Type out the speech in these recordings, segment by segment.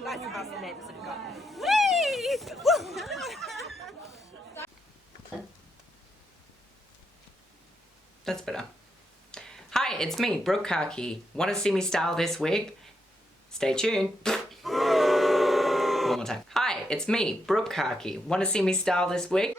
That's how the neighbours have got. Whee! That's better. Hi, it's me, Brooke Khaki. Want to see me style this wig? Stay tuned. One more time. Hi, it's me, Brooke Khaki. Want to see me style this wig?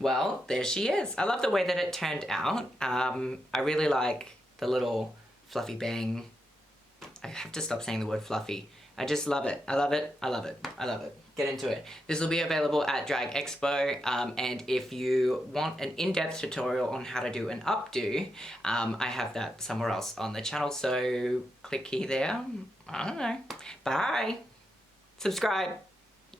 Well, there she is. I love the way that it turned out. I really like the little fluffy bang. I have to stop saying the word fluffy. I just love it. I love it. I love it. I love it. Get into it. This will be available at Drag Expo, and if you want an in-depth tutorial on how to do an updo, I have that somewhere else on the channel, so click here there. I don't know. Bye. Subscribe.